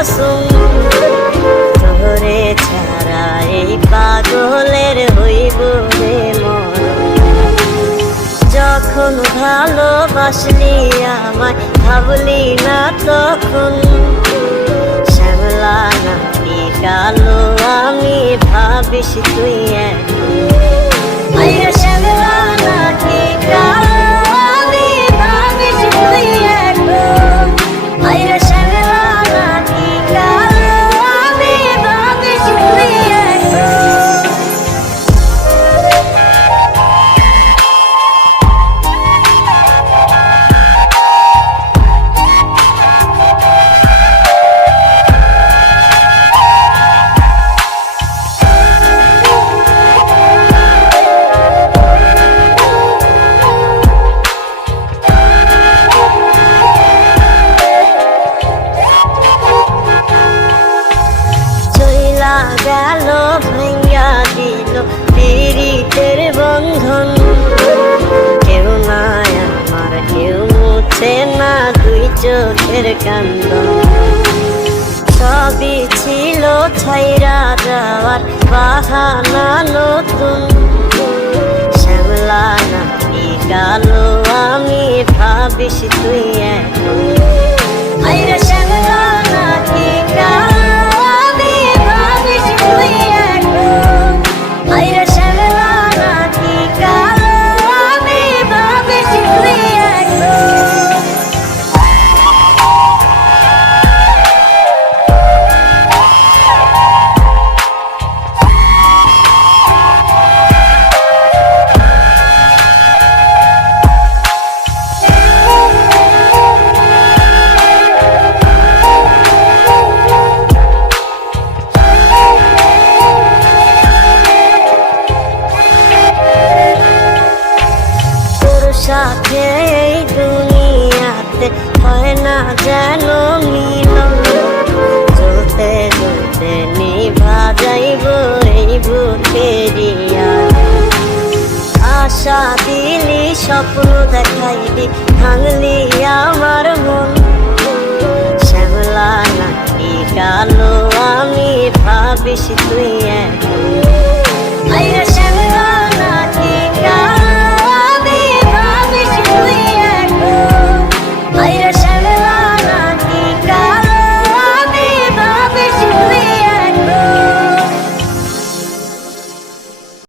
কসম, তোরে ছাড়া এই পাগলের হইব রে মরণ। যখন ভালোবাসলি আমায় ভাবলি না তখন, শ্যামলা নাকি কালো আমি ভাবিস তুই এখন। শ্যামলা নাকি কালো আমি ভাবিস তুই এখন। শ্যামলা নাকি কালো আমি ভাবিস তুই এখন। গেল ভাইয়া দিল পীড়িতের বন্ধন, কেউ নাই আমার কেউ মুছে না দুই চোখের কান্দন। সবই ছিল ছাইরা যাওয়ার বাহানা নতুন, শ্যামলা নাকি কালো আমি ভাবিস তুই এখন। শ্যামলা নাকি কালো আমি ভাবিস তুই এখন। শ্যামলা নাকি কালো আমি ভাবিস তুই এখন। সাথে এই দুনিয়াতে হয় না যেন মিলন, চলতে চলতে নিভা যাইব এই বুকেরই আগুন। আশা দিলি স্বপ্ন দেখাইলি ভাঙলি আমার মন, শ্যামলা নাকি কালো আমি ভাবিস তুই এখন।